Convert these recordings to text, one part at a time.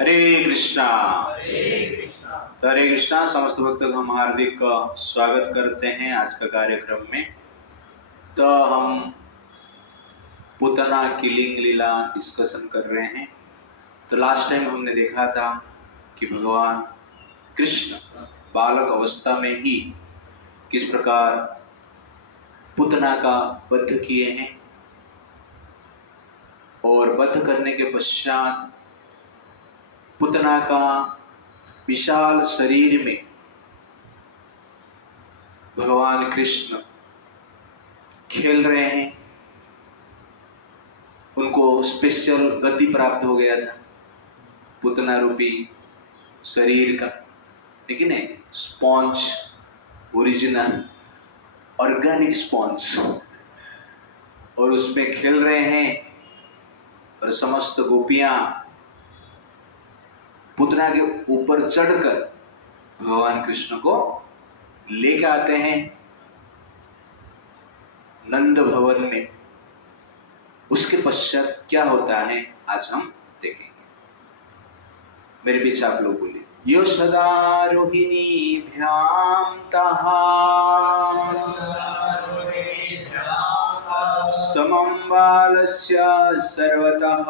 हरे कृष्णा। हरे कृष्णा। तो हरे कृष्णा समस्त भक्तों का हम हार्दिक स्वागत करते हैं आज का कार्यक्रम में। तो हम पूतना किलिंग लीला डिस्कशन कर रहे हैं। तो लास्ट टाइम हमने देखा था कि भगवान कृष्ण बालक अवस्था में ही किस प्रकार पूतना का वध किए हैं और वध करने के पश्चात पूतना का विशाल शरीर में भगवान कृष्ण खेल रहे हैं। उनको स्पेशल गति प्राप्त हो गया था पूतना रूपी शरीर का, लेकिन स्पॉन्ज, ओरिजिनल ऑर्गेनिक स्पॉन्ज, और उसमें खेल रहे हैं। और समस्त गोपियां पूतना के ऊपर चढ़कर भगवान कृष्ण को लेके आते हैं नंद भवन में। उसके पश्चात क्या होता है आज हम देखेंगे। मेरे पीछे आप लोग बोलिए, यशोदा रोहिणीभ्यां तः समं बालस्य सर्वतः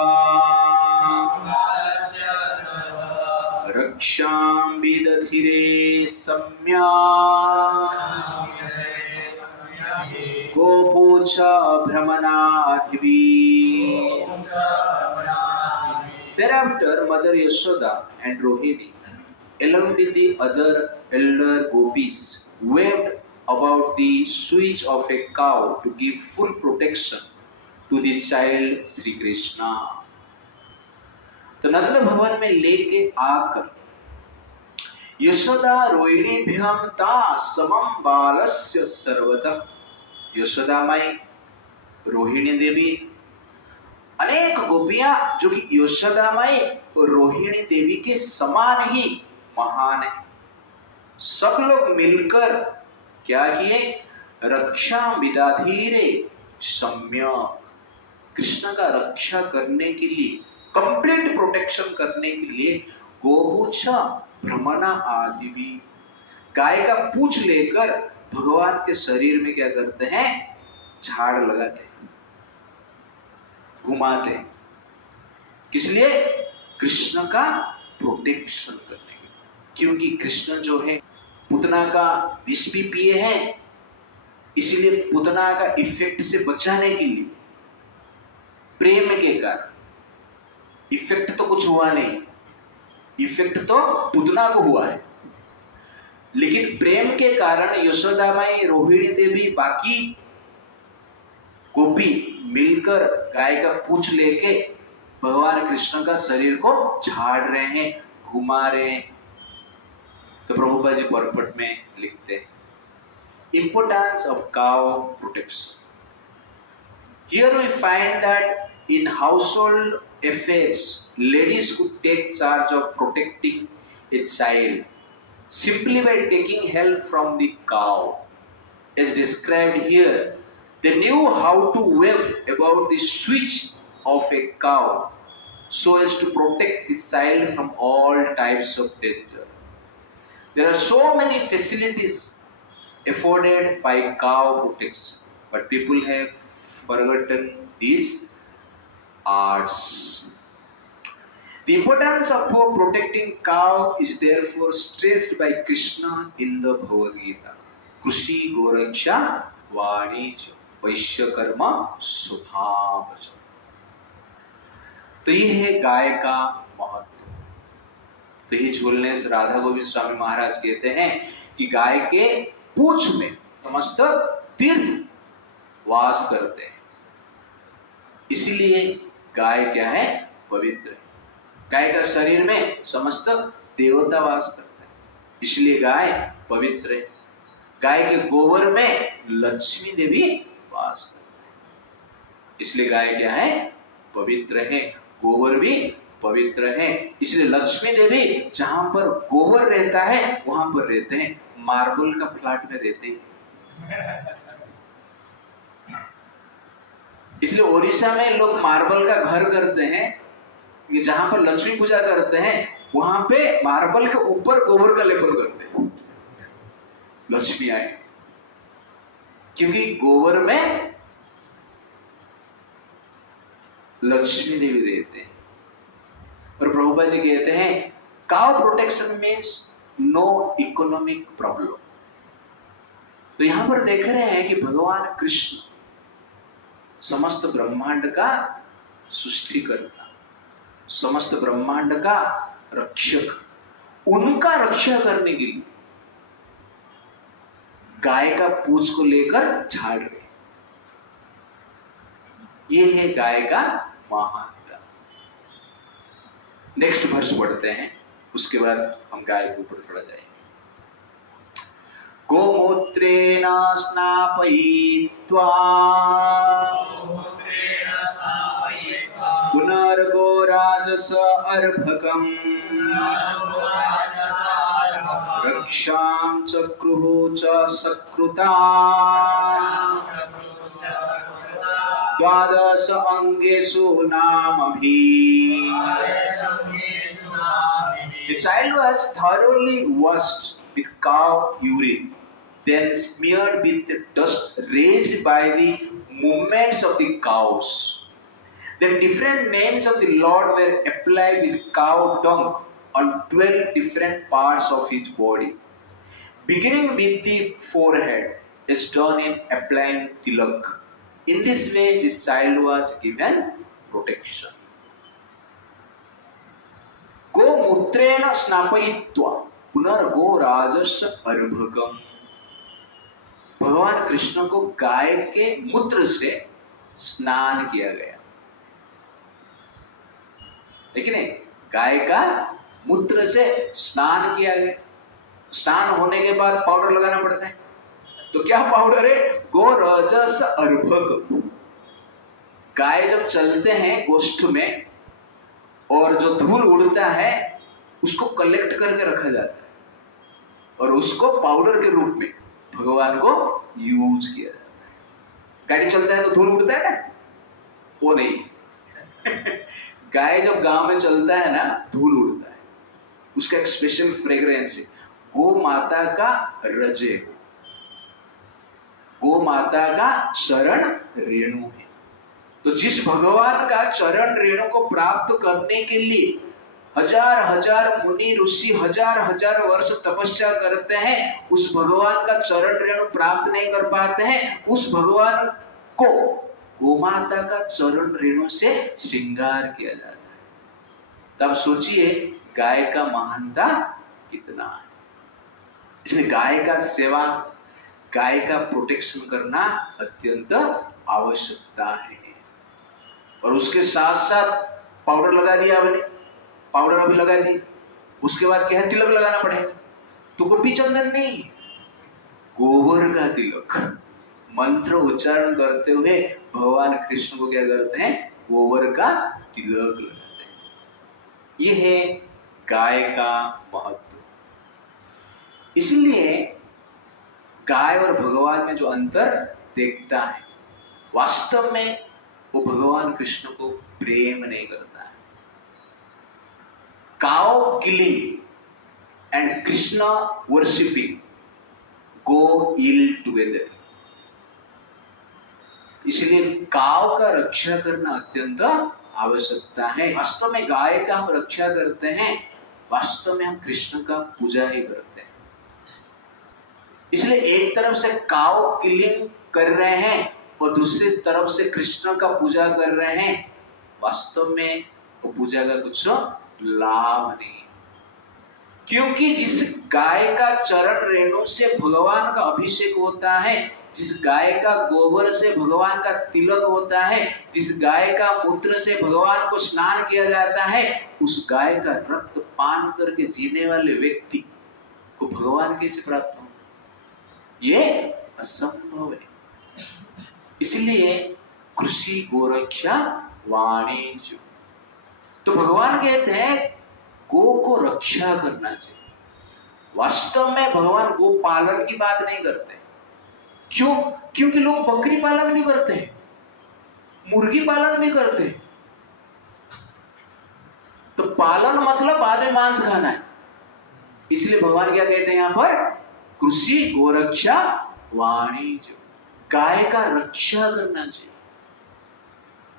रक्षां विदधिरे सम्यक् गोपूच भ्रमणाधिवी। Thereafter, Mother Yashoda and Rohini, along with the other elder gopis, waved about the switch of a cow to give full protection to the child Sri Krishna. तो नंद भवन में लेके आकर यशोदा रोहिणीभ्यां ता समं बालस्य सर्वतः, यशोदा माई, रोहिणी देवी, अनेक गोपियां जो कि यशोदा माई और रोहिणी देवी के समान ही महान है, सब लोग मिलकर क्या किए, रक्षा विदाधीरे सम्यक, कृष्ण का रक्षा करने के लिए, कंप्लीट प्रोटेक्शन करने के लिए गोपूछ भ्रमणा आदि भी, गाय का पूंछ लेकर भगवान के शरीर में क्या करते हैं, झाड़ लगाते हैं, घुमाते हैं। किस लिए? कृष्ण का प्रोटेक्शन करने के लिए। क्योंकि कृष्ण जो है पूतना का विष भी पिए हैं, इसलिए पूतना का इफेक्ट से बचाने के लिए प्रेम के कारण, इफेक्ट तो कुछ हुआ नहीं, इफेक्ट तो पूतना को हुआ है, लेकिन प्रेम के कारण यशोदा माई, रोहिणी देवी, बाकी गोपी मिलकर गाय का पूंछ लेके भगवान कृष्ण का शरीर को झाड़ रहे हैं, घुमा रहे हैं। तो प्रभुपाद जी परपट में लिखते हैं, importance of cow protection. Here we find that in household affairs, ladies could take charge of protecting a child simply by taking help from the cow. As described here, they knew how to wave about the switch of a cow so as to protect the child from all types of danger. There are so many facilities afforded by cow protection, but people have forgotten these arts. The importance of protecting cow is therefore stressed by Krishna in the Bhagavad Gita. Krushi Goraksha Vanicha वैश्य कर्म स्वभाव। तो ये है गाय का महत्व। तो ये झूलने से राधा गोविंद स्वामी महाराज कहते हैं कि गाय के पूंछ में समस्त तीर्थ वास करते हैं, इसीलिए गाय क्या है, पवित्र है। गाय का शरीर में समस्त देवता वास करते हैं, इसलिए गाय पवित्र है। गाय के गोबर में लक्ष्मी देवी वास करते हैं, इसलिए गाय क्या है, पवित्र है। गोबर भी पवित्र है, इसलिए लक्ष्मी देवी जहां पर गोबर रहता है वहां पर रहते हैं, मार्बल का फ्लैट में रहते हैं। इसलिए ओडिशा में लोग मार्बल का घर करते हैं, कि जहां पर लक्ष्मी पूजा करते हैं वहां पे मार्बल के ऊपर गोबर का लेपन करते हैं, लक्ष्मी आए, क्योंकि गोबर में लक्ष्मी देवी रहते हैं। और प्रभुपाद जी कहते हैं cow protection means no economic problem. तो यहां पर देख रहे हैं कि भगवान कृष्ण समस्त ब्रह्मांड का सृष्टिकर्ता, समस्त ब्रह्मांड का रक्षक, उनका रक्षा करने के लिए गाय का पूंछ को लेकर झाड़ रहे। ये है गाय का महानता। नेक्स्ट वर्ष पढ़ते हैं, उसके बाद हम गाय के ऊपर थोड़ा जाएंगे। गोमूत्रेण स्नापयित्वा पुनर्गोराजस अर्भकम् रक्षां चक्रुः च सकृता द्वादश अंगेषु नामभिः। The child was thoroughly washed with cow urine, then smeared with the dust raised by the movements of the cows. Then different names of the Lord were applied with cow dung on 12 different parts of his body, beginning with the forehead, as done in applying tilak. In this way, the child was given protection. गोमूत्रेण स्नापयित्वा पुनर्गोराजस्य अर्भकम्। भगवान कृष्ण को गाय के मूत्र से स्नान किया गया। देखिए नहीं, गाय का मूत्र से स्नान किया गया। स्नान होने के बाद पाउडर लगाना पड़ता है, तो क्या पाउडर है? गोरजस अर्भक। गाय जब चलते हैं गोष्ठ में और जो धूल उड़ता है उसको कलेक्ट करके रखा जाता है और उसको पाउडर के रूप में भगवान को यूज किया जाता है। गाड़ी चलता है तो धूल उड़ता है ना, वो नहीं। गाय जब गांव में चलता है ना, धूल उड़ता है, उसका एक स्पेशल फ्रेग्रेंस है। गो माता का रजे, गो माता का चरण रेणु है। तो जिस भगवान का चरण रेणु को प्राप्त करने के लिए हजार हजार मुनि ऋषि हजार हजार वर्ष तपस्या करते हैं, उस भगवान का चरण रेणु प्राप्त नहीं कर पाते हैं, उस भगवान को गोमाता का चरण रेणु से श्रृंगार किया जाता है। तब सोचिए गाय का महानता कितना है। इसलिए गाय का सेवा, गाय का प्रोटेक्शन करना अत्यंत आवश्यकता है। और उसके साथ साथ पाउडर लगा दिया आपने, पाउडर अभी लगा दी, उसके बाद क्या है? तिलक लगाना पड़ेगा। तो गोपी चंदन नहीं, गोबर का तिलक। मंत्र उच्चारण करते हुए भगवान कृष्ण को क्या करते हैं? गोबर का तिलक लगाते हैं। यह है गाय का महत्व। इसलिए गाय और भगवान में जो अंतर देखता है, वास्तव में वो भगवान कृष्ण को प्रेम नहीं करता है। Cow killing and Krishna worshipping go ill together. इसलिए काउ का रक्षा करना अत्यंत आवश्यकता है। वास्तव में गाय का हम रक्षा करते हैं, वास्तव में हम कृष्ण का पूजा ही करते हैं। इसलिए एक तरफ से काउ किलिंग कर रहे हैं और दूसरी तरफ से कृष्ण का पूजा कर रहे हैं, वास्तव में वो पूजा का कुछ लाभ नहीं। क्योंकि जिस गाय का चरण रेणु से भगवान का अभिषेक होता है, जिस गाय का गोबर से भगवान का तिलक होता है, जिस गाय का मूत्र से भगवान को स्नान किया जाता है, उस गाय का रक्त पान करके जीने वाले व्यक्ति को भगवान कैसे प्राप्त हो? ये असंभव है। इसलिए कृषि गोरक्षा वाणिज्य। तो भगवान कहते हैं गो को रक्षा करना चाहिए। वास्तव में भगवान गो पालन की बात नहीं करते। क्यों? क्योंकि लोग बकरी पालन भी करते हैं, मुर्गी पालन भी करते हैं, तो पालन मतलब बाद में मांस खाना है। इसलिए भगवान क्या कहते हैं यहां पर, कृषि गोरक्षा वाणिज्य, गाय का रक्षा करना चाहिए,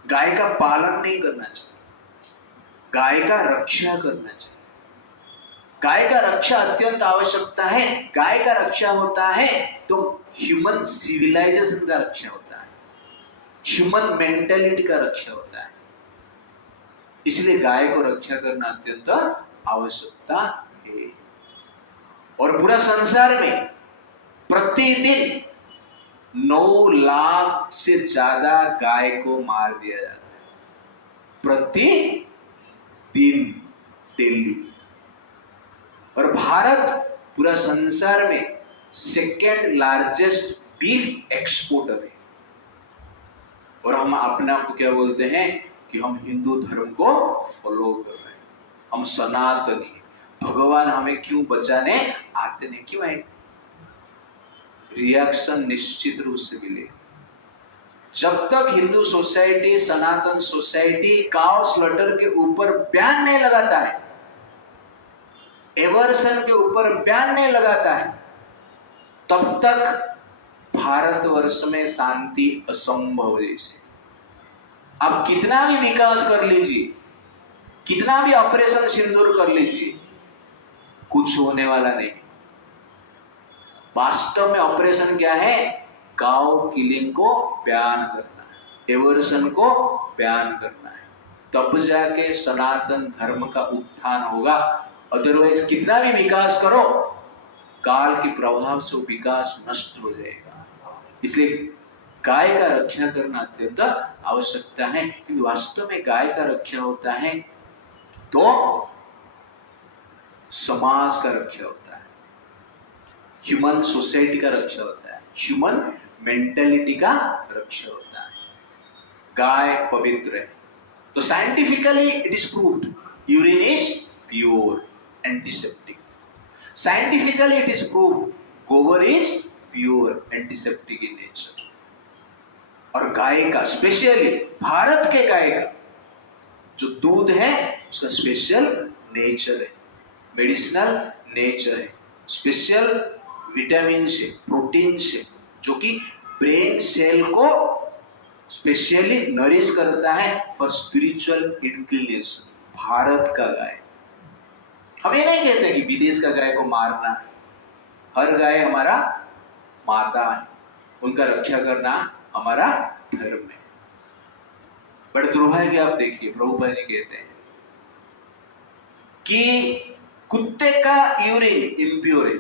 गाय का पालन नहीं करना चाहिए, गाय का रक्षा करना चाहिए। गाय का रक्षा अत्यंत आवश्यकता है। गाय का रक्षा होता है तो ह्यूमन सिविलाइजेशन का रक्षा होता है, ह्यूमन मेंटेलिटी का रक्षा होता है। इसलिए गाय को रक्षा करना अत्यंत आवश्यकता है। और पूरा संसार में प्रतिदिन 9 लाख से ज्यादा गाय को मार दिया जाता है, प्रतिदिन, डेली। और भारत पूरा संसार में सेकेंड लार्जेस्ट बीफ एक्सपोर्टर है। और हम अपने आप को क्या बोलते हैं कि हम हिंदू धर्म को फॉलो कर रहे हैं, हम सनातनी। भगवान हमें क्यों बचाने आते नहीं, क्यों है? रिएक्शन निश्चित रूप से मिले। जब तक हिंदू सोसाइटी, सनातन सोसाइटी काउ स्लॉटर के ऊपर बैन नहीं लगाता है, एवर्सन के ऊपर बैन नहीं लगाता है, तब तक भारतवर्ष में शांति असंभव जैसे। आप कितना भी विकास कर लीजिए, कितना भी ऑपरेशन सिंदूर कर लीजिए, कुछ होने वाला नहीं। वास्तव में ऑपरेशन क्या है? काउ किलिंग को बैन करना है, एवर्सन को बैन करना है, तब जाके सनातन धर्म का उत्थान होगा। अदरवाइज कितना भी विकास करो, काल के प्रभाव से विकास नष्ट हो जाएगा। इसलिए गाय का रक्षा करना अत्यंत आवश्यकता है, क्योंकि वास्तव में गाय का रक्षा होता है तो समाज का रक्षा होता है, ह्यूमन सोसाइटी का रक्षा होता है, ह्यूमन मेंटेलिटी का रक्षा होता है। गाय पवित्र है। तो scientifically it is proved urine is pure, antiseptic. Scientifically it is proved गोबर is pure, antiseptic in nature. और गाय का, स्पेशली भारत के गाय का जो दूध है, उसका स्पेशल नेचर है, मेडिसिनल नेचर है, स्पेशल विटामिन से, प्रोटीन से, जो कि ब्रेन सेल को स्पेशली नरिश करता है फॉर स्पिरिचुअल इंक्लिनेशन। भारत का गाय, हम ये नहीं कहते कि विदेश का गाय को मारना है। हर गाय हमारा माता है, उनका रक्षा करना हमारा धर्म है। बड़े दुर्भाग्य आप देखिए, प्रभुपाद जी कहते हैं कि कुत्ते का यूरिन इम्प्योर है,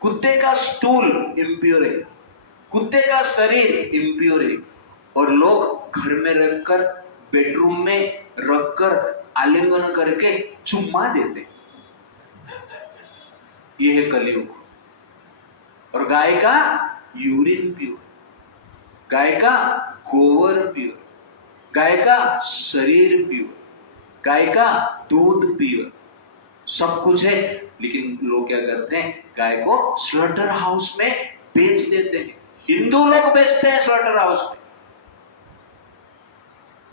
कुत्ते का स्टूल इम्प्योर है, कुत्ते का शरीर इम्प्योर है, और लोग घर में रखकर, बेडरूम में रखकर आलिंगन करके चुम्मा देते। ये है कलयुग। और गाय का यूरिन प्योर, गाय का गोबर प्योर, गाय का शरीर प्योर, गाय का दूध प्योर, सब कुछ है। लेकिन लोग क्या करते हैं, गाय को स्लॉटर हाउस में बेच देते हैं। हिंदू लोग बेचते हैं स्लॉटर हाउस में।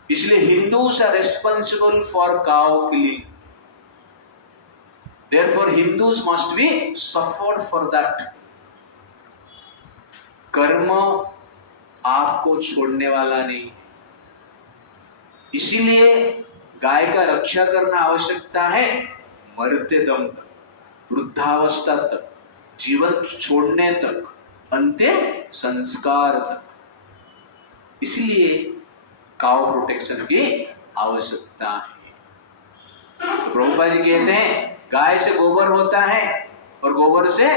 इसलिए Hindus are responsible for cow killing, therefore Hindus must be suffered for that. कर्म आपको छोड़ने वाला नहीं, इसीलिए गाय का रक्षा करना आवश्यकता है, मरते दम तक, वृद्धावस्था तक, जीवन छोड़ने तक, अंतिम संस्कार तक। इसलिए काउ प्रोटेक्शन की आवश्यकता है। तो प्रभुपाद जी कहते हैं गाय से गोबर होता है और गोबर से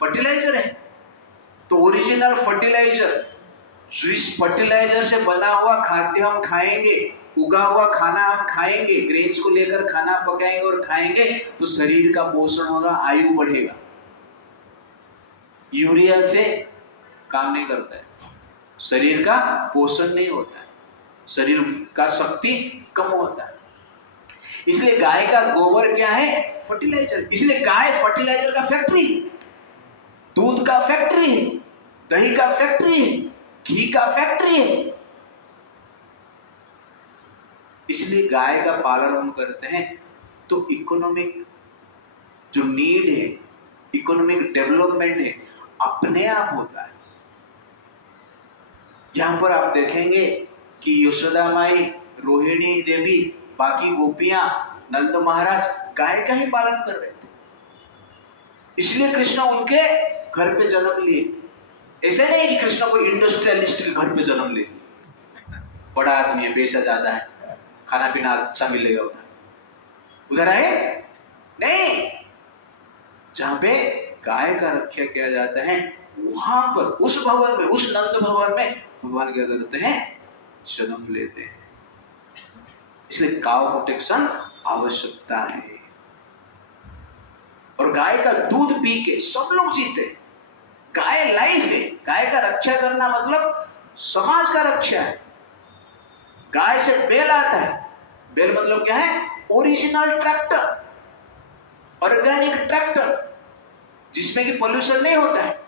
फर्टिलाइजर है। तो ओरिजिनल फर्टिलाइजर, जिस फर्टिलाइजर से बना हुआ खाद्य हम खाएंगे, उगा हुआ खाना हम खाएंगे, ग्रेन्स को लेकर खाना पकाएंगे और खाएंगे, तो शरीर का पोषण होगा, आयु बढ़ेगा। यूरिया से काम नहीं करता है, शरीर का पोषण नहीं होता है, शरीर का शक्ति कम होता है। इसलिए गाय का गोबर क्या है? फर्टिलाइजर। इसलिए गाय फर्टिलाइजर का फैक्ट्री है, दूध का फैक्ट्री है, दही का फैक्ट्री है, घी का फैक्ट्री है। इसलिए गाय का पालन हम करते हैं तो इकोनॉमिक जो नीड है, इकोनॉमिक डेवलपमेंट है, अपने आप होता है। यहां पर आप देखेंगे कि यशोदा माई, रोहिणी देवी, बाकी गोपियां, नंद महाराज गाय का ही पालन कर रहे थे, इसलिए कृष्ण उनके घर पे जन्म लिए। ऐसे नहीं कि कृष्ण को इंडस्ट्रियलिस्ट के घर पे जन्म ले, बड़ा आदमी है, पैसा ज्यादा है, खाना पीना अच्छा मिलेगा उधर आए, नहीं। जहां पे गाय का रक्षा किया जाता है वहां पर, उस भवन में, उस नंद भवन में भगवान क्या करते हैं, जन्म लेते हैं। इसलिए काउ प्रोटेक्शन आवश्यकता है। और गाय का दूध पी के सब लोग जीते। गाय लाइफ है। गाय का रक्षा करना मतलब समाज का रक्षा है। गाय से बैल आता है। बैल मतलब क्या है, ओरिजिनल ट्रैक्टर, ऑर्गेनिक ट्रैक्टर, जिसमें कि पोल्यूशन नहीं होता है।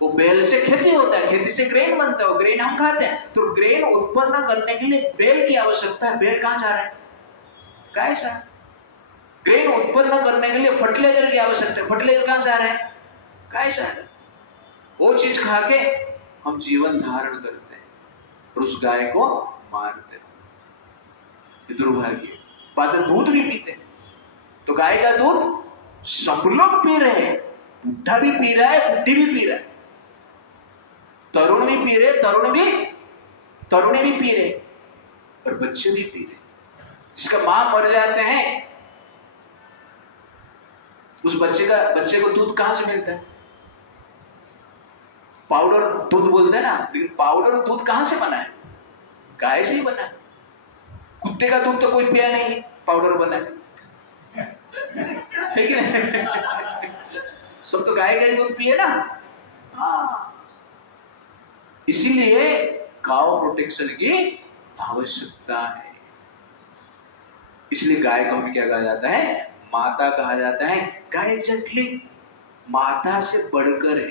वो बैल से खेती होता है, खेती से ग्रेन बनता है, ग्रेन हम खाते हैं। तो ग्रेन उत्पन्न करने के लिए बैल की आवश्यकता है। बैल कहां जा रहा है, गाय से। ग्रेन उत्पन्न करने के लिए फर्टिलाइजर की आवश्यकता है, फर्टिलाइजर कहां से आ रहा है, गाय से। वो चीज खा के हम जीवन धारण करते हैं और उस गाय को मारते हैं। दुर्भाग्य। बाद में दूध भी पीते हैं। तो गाय का दूध सब लोग पी रहे हैं, बुढ़ा भी पी रहा है, बुढ़ी भी पी रहा है, तरुण भी पी रहे, तरुणी भी पी रहे, और बच्चे भी पी रहे। जिसका मां मर जाते हैं, उस बच्चे को दूध कहां से मिलता है, पाउडर दूध बोलते हैं ना, लेकिन पाउडर दूध कहां से बना है, गाय से ही बना है। कुत्ते का दूध तो कोई पिया नहीं, पाउडर बना है कि नहीं? सब तो गाय का ही दूध पिए ना। हाँ, इसीलिए काउ प्रोटेक्शन की आवश्यकता है। इसलिए गाय को हमें क्या कहा जाता है, माता कहा जाता है। गाय एग्जैक्टली माता से बढ़कर है।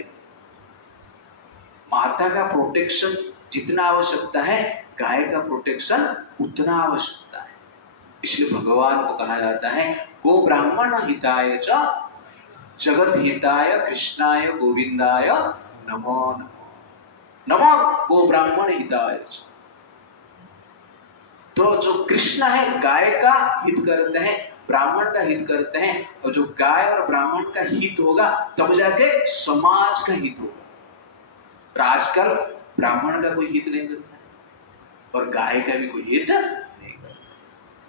माता का प्रोटेक्शन जितना आवश्यकता है, गाय का प्रोटेक्शन उतना आवश्यकता है। इसलिए भगवान को कहा जाता है गो ब्राह्मण हिताय च जगत हिताय कृष्णाय गोविंदाय नमो नमो। नमो गो ब्राह्मण हिताय च। तो जो कृष्ण है गाय का हित करते हैं, ब्राह्मण का हित करते हैं, और जो गाय और ब्राह्मण का हित होगा तब जाके समाज का हित होगा। और आजकल ब्राह्मण का कोई हित नहीं करता है और गाय का भी कोई हित नहीं करता।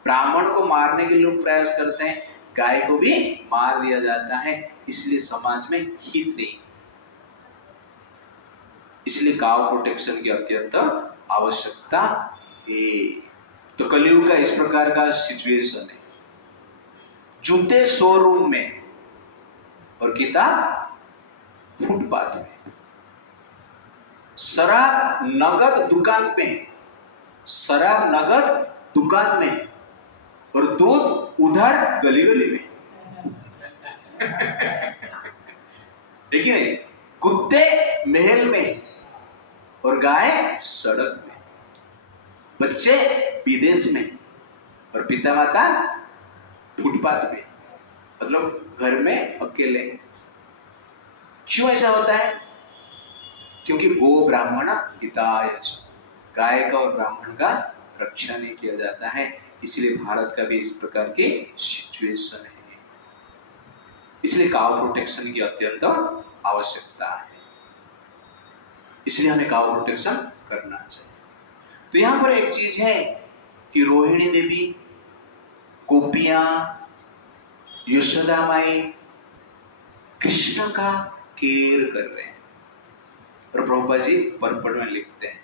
ब्राह्मण को मारने के लोग प्रयास करते हैं, गाय को भी मार दिया जाता है, इसलिए समाज में हित नहीं। इसलिए काउ प्रोटेक्शन की अत्यंत आवश्यकता है। तो कलयुग का इस प्रकार का सिचुएशन है। जूते शोरूम में और किताब फुटपाथ में, शराब नगद दुकान पे, शराब नगद दुकान में, और दूध उधर गली गली में। देखिए नहीं, कुत्ते महल में और गाय सड़क में, बच्चे विदेश में और पिता माता फुटपाथ में, मतलब घर में अकेले। क्यों ऐसा होता है? क्योंकि गो ब्राह्मण हिताय च, गाय का और ब्राह्मण का रक्षा नहीं किया जाता है। इसलिए भारत का भी इस प्रकार की सिचुएशन है। इसलिए काउ प्रोटेक्शन की अत्यंत आवश्यकता है। इसलिए हमें काउ प्रोटेक्शन करना चाहिए। तो यहां पर एक चीज है कि रोहिणी देवी, गोपियां, यशोदा माई कृष्ण का केयर कर रहे हैं। और प्रभुपाद जी परपट में लिखते हैं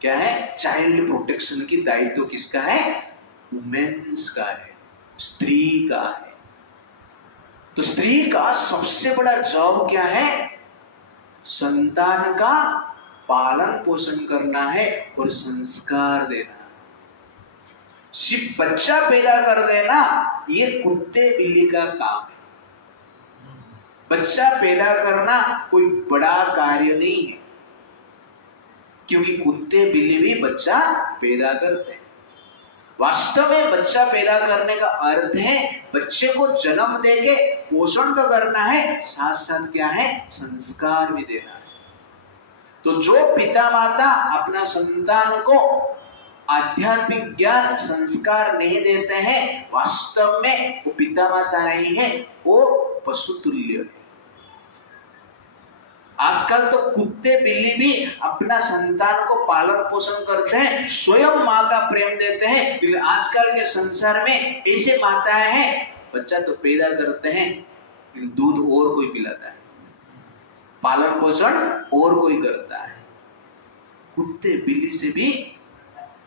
क्या है, चाइल्ड प्रोटेक्शन की दायित्व किसका है, वुमेन्स का है, स्त्री का है। तो स्त्री का सबसे बड़ा जॉब क्या है, संतान का पालन पोषण करना है और संस्कार देना। सिर्फ बच्चा पैदा कर देना ये कुत्ते बिल्ली का काम है। बच्चा पैदा करना कोई बड़ा कार्य नहीं है, क्योंकि कुत्ते बिल्ली भी बच्चा पैदा करते हैं। वास्तव में बच्चा पैदा करने का अर्थ है बच्चे को जन्म देके पोषण तो करना है, साथ साथ क्या है, संस्कार भी देना है। तो जो पिता माता अपना संतान को आध्यात्मिक ज्ञान संस्कार नहीं देते हैं, वास्तव में वो पिता माता नहीं है, वो पशु तुल्य है। आजकल तो कुत्ते बिल्ली भी अपना संतान को पालन पोषण करते हैं, स्वयं माँ का प्रेम देते हैं, लेकिन आजकल के संसार में ऐसे माताएं हैं, बच्चा तो पैदा करते हैं लेकिन दूध और कोई पिलाता है, पालन पोषण और कोई करता है। कुत्ते बिल्ली से भी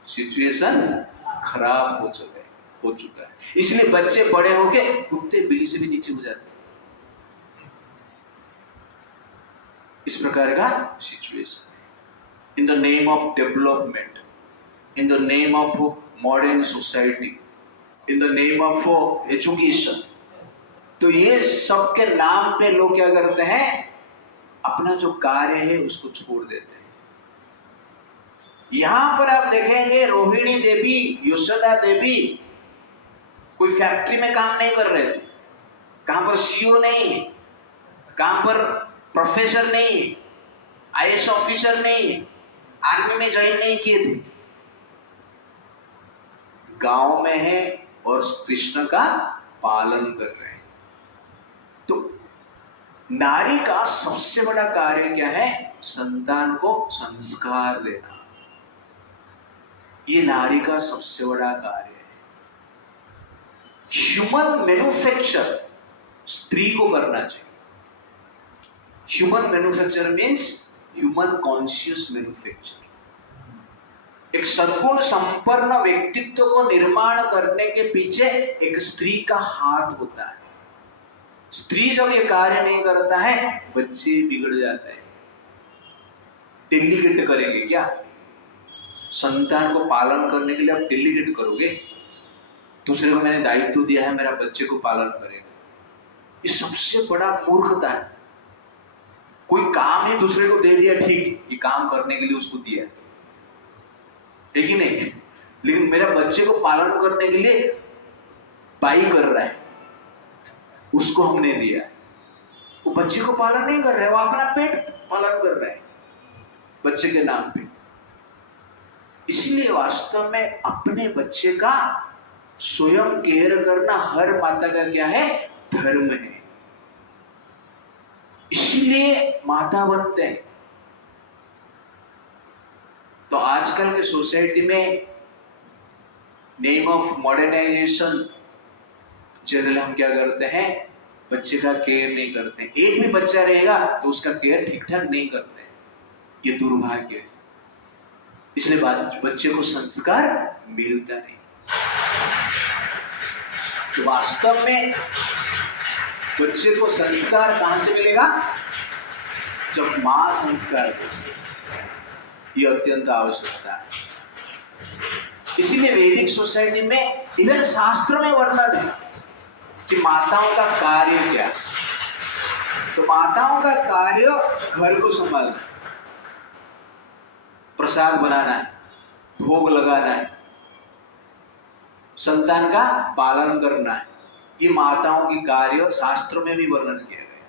सिचुएशन खराब हो चुका है, इसलिए बच्चे बड़े होके कुत्ते बिल्ली से भी नीचे हो जाते हैं। इस प्रकार का situation in the name of development, in the name of modern society, in the name of education. तो ये सब के नाम पे लोग क्या करते हैं, अपना जो कार्य है उसको छोड़ देते हैं। यहां पर आप देखेंगे रोहिणी देवी, यशोदा देवी कोई फैक्ट्री में काम नहीं कर रहे थे, कहां पर सीईओ नहीं है, कहां पर प्रोफेसर नहीं है, आईएएस ऑफिसर नहीं है, आर्मी में ज्वाइन नहीं किए थे, गांव में है और कृष्ण का पालन कर रहे हैं। तो नारी का सबसे बड़ा कार्य क्या है, संतान को संस्कार देना, ये नारी का सबसे बड़ा कार्य है। ह्यूमन मैन्युफैक्चर स्त्री को करना चाहिए। Human manufacture means human conscious manufacture. एक सद्गुण संपन्न व्यक्तित्व को निर्माण करने के पीछे एक स्त्री का हाथ होता है। स्त्री जब ये कार्य नहीं करता है, बच्चे बिगड़ जाते हैं। डेलीगेट करेंगे क्या, संतान को पालन करने के लिए आप डेलीगेट करोगे, दूसरे को मैंने दायित्व दिया है, मेरा बच्चे को पालन करेगा, ये सबसे बड़ा मूर्खता है। कोई काम ही दूसरे को दे दिया, ठीक, ये काम करने के लिए उसको दिया है कि नहीं, लेकिन मेरा बच्चे को पालन करने के लिए बाई कर रहा है, उसको हमने दिया है, वो बच्चे को पालन नहीं कर रहा है, वो अपना पेट पालन कर रहा है बच्चे के नाम पे। इसलिए वास्तव में अपने बच्चे का स्वयं केयर करना हर माता का क्या है, धर्म है। इसीलिए माता बनते हैं। तो आजकल के सोसाइटी में नेम ऑफ मॉडर्नाइजेशन जनरल हम क्या करते हैं, बच्चे का केयर नहीं करते। एक भी बच्चा रहेगा तो उसका केयर ठीक ठाक नहीं करते, ये दुर्भाग्य है। इसलिए बच्चे को संस्कार मिलता नहीं। तो वास्तव में बच्चे को संस्कार कहां से मिलेगा, जब मां संस्कार देगी। ये अत्यंत आवश्यकता है। इसीलिए वैदिक सोसाइटी में इधर शास्त्र में वर्णन है कि माताओं का कार्य क्या है। तो माताओं का कार्य घर को संभालना, प्रसाद बनाना है, भोग लगाना है, संतान का पालन करना है। ये माताओं की कार्य शास्त्रों में भी वर्णन किया गया।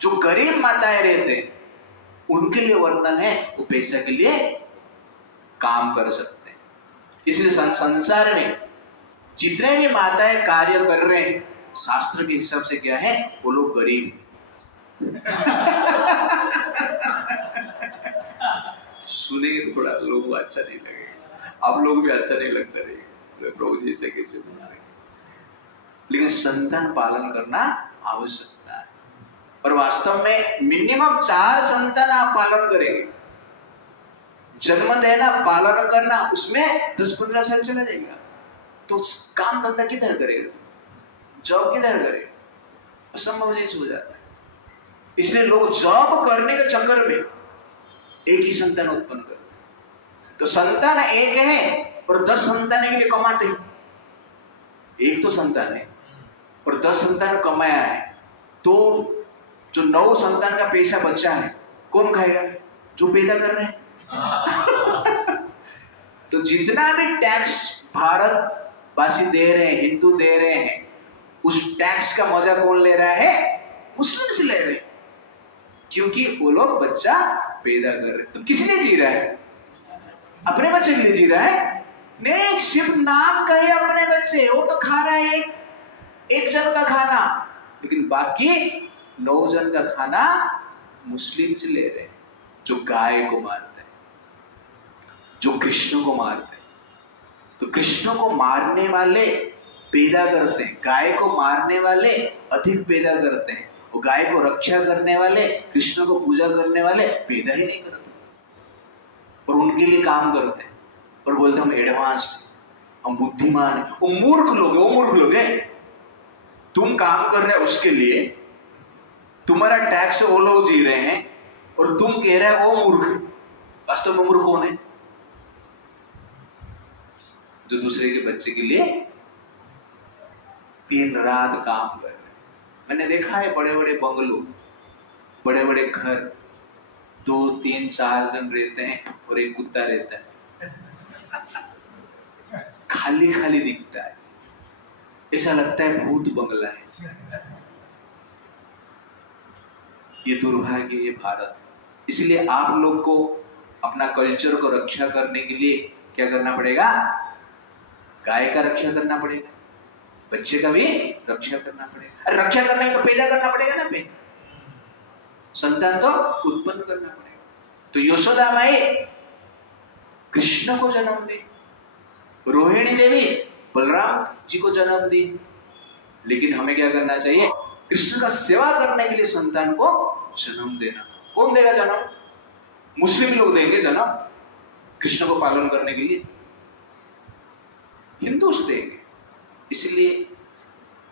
जो गरीब माताएं रहते हैं उनके लिए वर्णन है, वो पैसे के लिए काम कर सकते हैं। इसलिए संसार में जितने भी माताएं कार्य कर रहे हैं, शास्त्र के हिसाब से क्या है, वो लोग गरीब सुनेंगे तो थोड़ा लोगों को अच्छा नहीं लगेगा, आप लोग भी अच्छा नहीं लगता रहेगा, प्रभु जी से कैसे बना रहे। लेकिन संतान पालन करना आवश्यकता है। और वास्तव में मिनिमम 4 संतान आप पालन करेंगे। जन्म देना, पालन करना, उसमें 10-15 साल चला जाएगा, तो काम धंधा किधर करेगा, जॉब किधर करेगा, असंभव जैसे हो जाता है। इसलिए लोग जॉब करने के चक्कर में एक ही संतान उत्पन्न करते हैं। तो संतान एक है और 10 संतान के लिए कमाते हैं। एक तो संतान है और 10 संतान कमाया है, तो जो 9 संतान का पैसा बचा है कौन खाएगा, जो पैदा कर रहे हैं। तो जितना भी टैक्स भारत वासी दे रहे हैं, हिंदू दे रहे हैं, उस टैक्स का मजा कौन ले रहा है? मुस्लिम्स ले रहे हैं, क्योंकि वो लोग बच्चा पैदा कर रहे हैं। तो किस लिए जी रहा है? अपने बच्चे के लिए जी रहा है? नहीं, सिर्फ नाम का ही अपने बच्चे, वो तो खा रहा है एक जन का खाना, लेकिन बाकी 9 जन का खाना मुस्लिम्स ले रहे हैं, जो गाय को मारते हैं, जो कृष्ण को मारते हैं। तो कृष्ण को मारने वाले पैदा करते हैं, गाय को मारने वाले अधिक पैदा करते हैं, और गाय को रक्षा करने वाले, कृष्ण को पूजा करने वाले पैदा ही नहीं करते, और उनके लिए काम करते हैं और बोलते हम एडवांस्ड, हम बुद्धिमान हैं। वो मूर्ख लोग हैं। तुम काम कर रहे हो उसके लिए, तुम्हारा टैक्स वो लोग जी रहे हैं, और तुम कह रहे हो वो मूर्ख। वास्तव में मूर्ख कौन है? जो दूसरे के बच्चे के लिए दिन रात काम कर रहे हैं। मैंने देखा है बड़े बड़े बंगलों, बड़े बड़े घर, 2, 3, 4 जन रहते हैं और एक कुत्ता रहता है, खाली खाली दिखता है, ऐसा लगता है भूत बंगला है। ये दुर्भाग्य है भारत। इसलिए आप लोग को अपना कल्चर को रक्षा करने के लिए क्या करना पड़ेगा? गाय का रक्षा करना पड़ेगा, बच्चे का भी रक्षा करना पड़ेगा। अरे रक्षा करना तो पैदा करना पड़ेगा ना, पे संतान तो उत्पन्न करना पड़ेगा। तो यशोदा माई कृष्ण को जन्म दी, रोहिणी देवी बलराम जी को जन्म दी, लेकिन हमें क्या करना चाहिए? कृष्ण का सेवा करने के लिए संतान को जन्म देना। कौन देगा जन्म? मुस्लिम लोग देंगे जन्म कृष्ण को पालन करने के लिए, हिंदू देंगे। इसलिए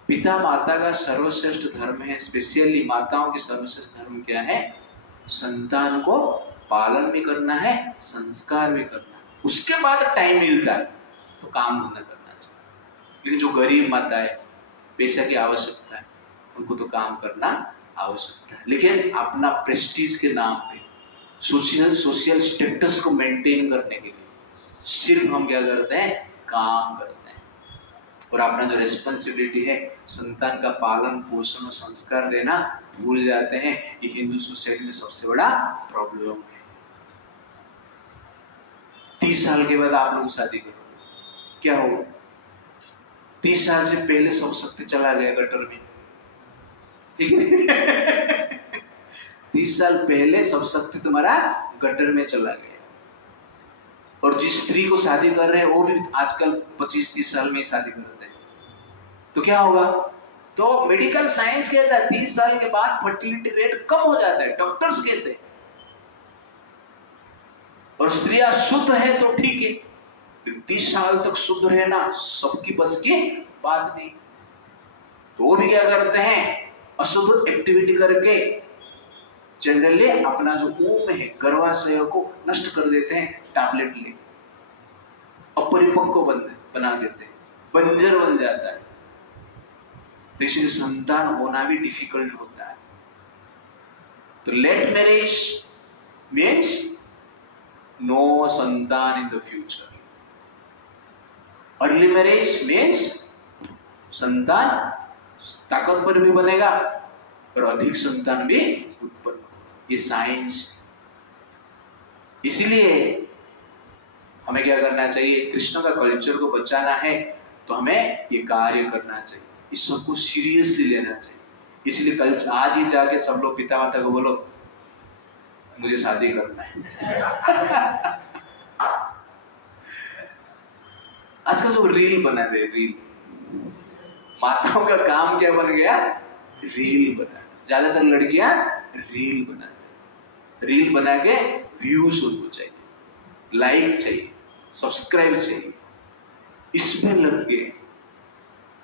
पिता माता का सर्वश्रेष्ठ धर्म है, स्पेशली माताओं की सर्वश्रेष्ठ धर्म क्या है? संतान को पालन भी करना है, संस्कार भी करना है। उसके बाद टाइम मिलता है तो काम धंधा करना चाहिए। लेकिन जो गरीब माता है, पैसा की आवश्यकता है, उनको तो काम करना आवश्यकता है, लेकिन अपना प्रेस्टीज के नाम पे, सोशल स्टेटस को मेंटेन करने के लिए सिर्फ हम क्या करते हैं? काम करते हैं, और अपना जो रिस्पॉन्सिबिलिटी है संतान का पालन पोषण और संस्कार देना भूल जाते हैं। ये हिंदू सोसाइटी में सबसे बड़ा प्रॉब्लम है। 30 साल के बाद आप लोग शादी करो, क्या होगा? 30 साल से पहले सब शक्ति चला गया गटर में, ठीक है? 30 साल पहले सब शक्ति तुम्हारा गटर में चला गया, और जिस स्त्री को शादी कर रहे हैं वो भी आजकल 25-30 साल में शादी करते हैं। तो क्या होगा? तो मेडिकल साइंस कहता है 30 साल के बाद फर्टिलिटी रेट कम हो जाता है, डॉक्टर्स कहते हैं। और स्त्रियां शुद्ध है तो ठीक है, 30 साल तक शुद्ध रहना सबकी बस की बात नहीं। तो वो भी क्या करते हैं? अशुद्ध एक्टिविटी करके जनरली अपना जो ऊम है, गर्भाशय को नष्ट कर देते हैं, टैबलेट ले अपरिपक्व बना देते हैं, बंजर बन जाता है। तो इसलिए संतान होना भी डिफिकल्ट होता है। तो लेट मैरिज मीन्स नो संतान in the future. Early marriage means संतान ताकतवर भी बनेगा और अधिक संतान भी उत्पन्न। ये साइंस। इसीलिए हमें क्या करना चाहिए? कृष्ण का कल्चर को बचाना है तो हमें ये कार्य करना चाहिए, इस सबको सीरियसली लेना चाहिए। इसलिए कल आज ही जाके सब लोग पिता माता को बोलो मुझे शादी करना है। आजकल जो रील बना दे, रील, माताओं का काम क्या बन गया? रील बना। ज्यादातर लड़कियां रील बना, रील बना के व्यूज उनको चाहिए, लाइक चाहिए, सब्सक्राइब चाहिए, इसमें लग गए।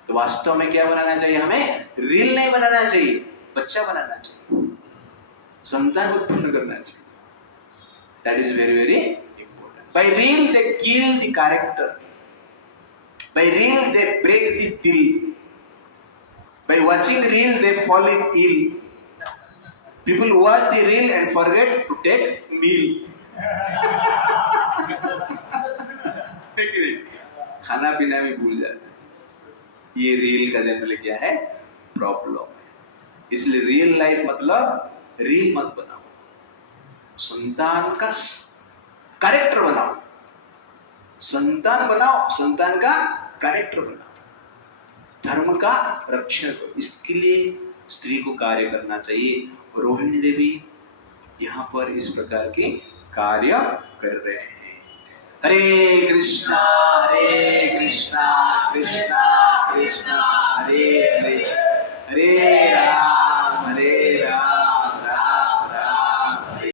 तो वास्तव में क्या बनाना चाहिए? हमें रील नहीं बनाना चाहिए, बच्चा बनाना चाहिए, संतान उत्पन्न करना चाहिए। That is very very important. By reel they kill the character, by reel they break the दिल, by watching reel they fall ill. People watch the reel and forget to take meal. खाना पीना भी भूल जाते हैं। ये reel का generally क्या है, प्रॉब्लम है। इसलिए रियल लाइफ मतलब रील मत बनाओ, संतान का कैरेक्टर बनाओ, संतान बनाओ, संतान का कैरेक्टर बनाओ, धर्म का रक्षण करो। इसके लिए स्त्री को कार्य करना चाहिए। रोहिणी देवी यहाँ पर इस प्रकार के कार्य कर रहे हैं। हरे कृष्णा कृष्णा कृष्णा कृष्णा हरे हरे, हरे